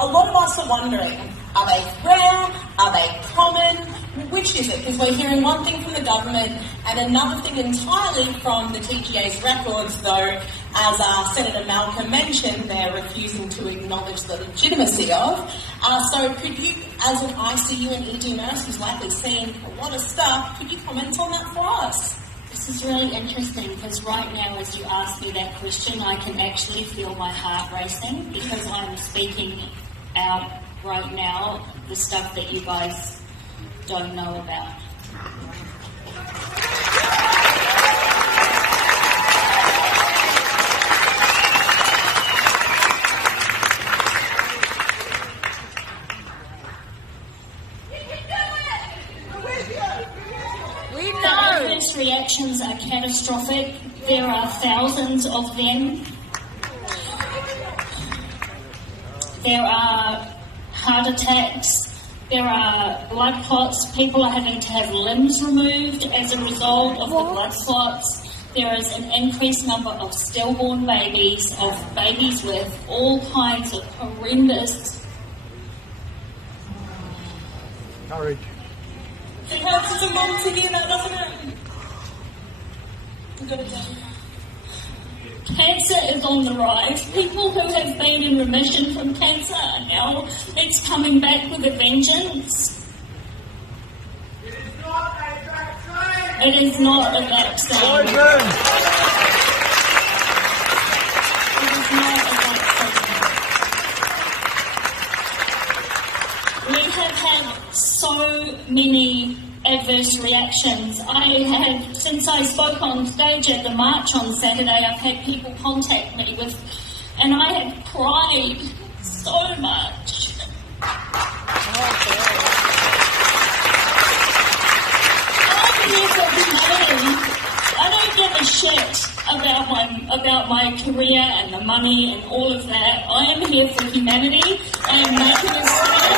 A lot of us are wondering, are they rare? Are they common? Which is it? Because we're hearing one thing from the government and another thing entirely from the TGA's records, though, as Senator Malcolm mentioned, they're refusing to acknowledge the legitimacy of. So could you, as an ICU and ED nurse who's likely seen a lot of stuff, could you comment on that for us? This is really interesting because right now, as you ask me that question, I can actually feel my heart racing because I'm speaking out right now the stuff that you guys don't know about. Reactions are catastrophic. There are thousands of them. There are heart attacks. There are blood clots. People are having to have limbs removed as a result of the blood clots. There is an increased number of stillborn babies, of babies with all kinds of horrendous... Courage. It helps as a mum to hear that, doesn't it? Cancer is on the rise. People who have been in remission from cancer are now, it's coming back with a vengeance. It is not a vaccine. It is not a vaccine. We have had so many adverse reactions. I have, since I spoke on stage at the march on Saturday, I've had people contact me with, and I have cried so much. I'm here for humanity. I don't give a shit about my career and the money and all of that. I am here for humanity. I am making a stand.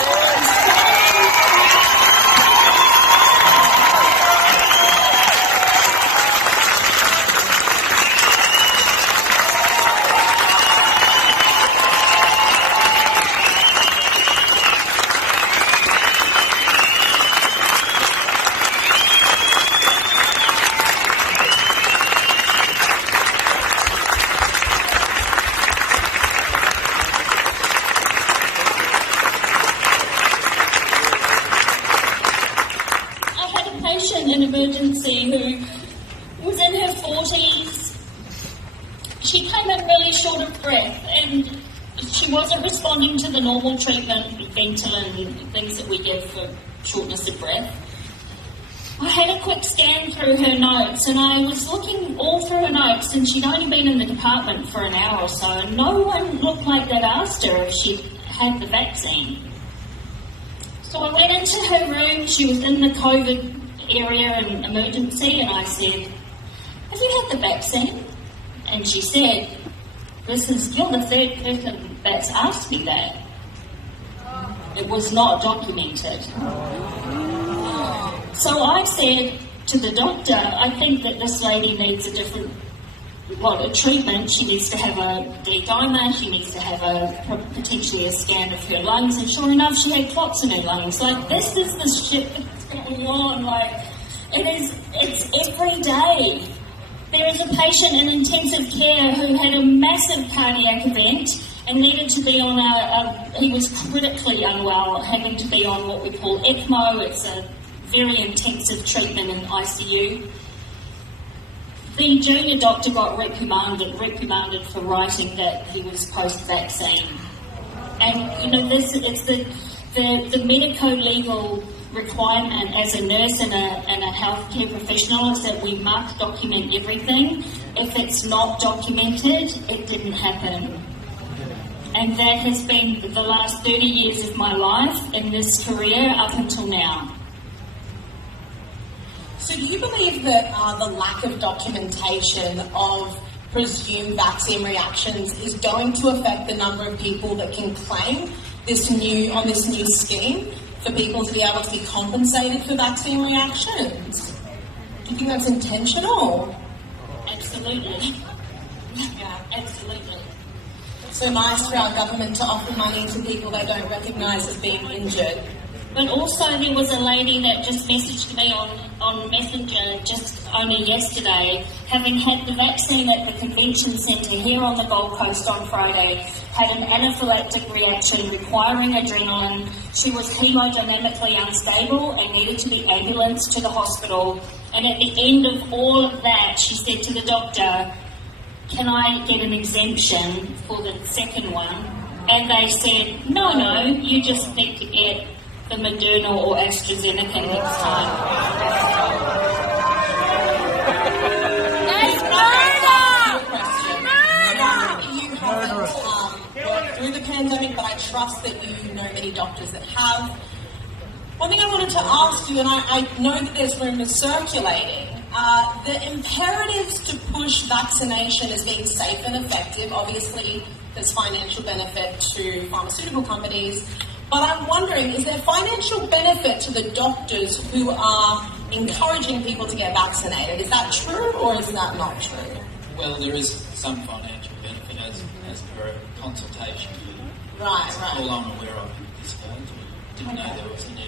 In emergency who was in her 40s. She came in really short of breath and she wasn't responding to the normal treatment, Ventolin, things that we give for shortness of breath. I had a quick scan through her notes and I was looking all through her notes and she'd only been in the department for an hour or so and no one looked like they'd asked her if she'd had the vaccine. So I went into her room, she was in the COVID area and emergency, and I said, have you had the vaccine? And she said, you're the third person that's asked me that. It was not documented. So I said to the doctor, I think that this lady needs a treatment. She needs to have a D-dimer, she needs to have potentially a scan of her lungs, and sure enough, she had clots in her lungs. Like, this is the shit that's going on. Like, it's every day. There is a patient in intensive care who had a massive cardiac event and needed to be on he was critically unwell, having to be on what we call ECMO. It's a very intensive treatment in ICU. The junior doctor got reprimanded for writing that he was post-vaccine. And, it's the medico-legal requirement as a nurse and a healthcare professional is that we must document everything. If it's not documented, it didn't happen. And that has been the last 30 years of my life in this career up until now. So do you believe that the lack of documentation of presumed vaccine reactions is going to affect the number of people that can claim this new scheme for people to be able to be compensated for vaccine reactions? Do you think that's intentional? Absolutely. Yeah, absolutely. so nice for our government to offer money to people they don't recognise as being injured. But also there was a lady that just messaged me on Messenger just only yesterday, having had the vaccine at the convention centre here on the Gold Coast on Friday, had an anaphylactic reaction requiring adrenaline. She was hemodynamically unstable and needed to be ambulanced to the hospital. And at the end of all of that, she said to the doctor, "Can I get an exemption for the second one?" And they said, no, you just need to get the Moderna or AstraZeneca next time. That's murder! You haven't worked through the pandemic, but I trust that you know many doctors that have. One thing I wanted to ask you, and I know that there's rumours circulating, the imperatives to push vaccination as being safe and effective. Obviously, there's financial benefit to pharmaceutical companies, but I'm wondering, is there financial benefit to the doctors who are encouraging people to get vaccinated? Is that true, or is that not true? Well, there is some financial benefit as per a consultation. Right. All I'm aware of at this stage. Didn't know there was an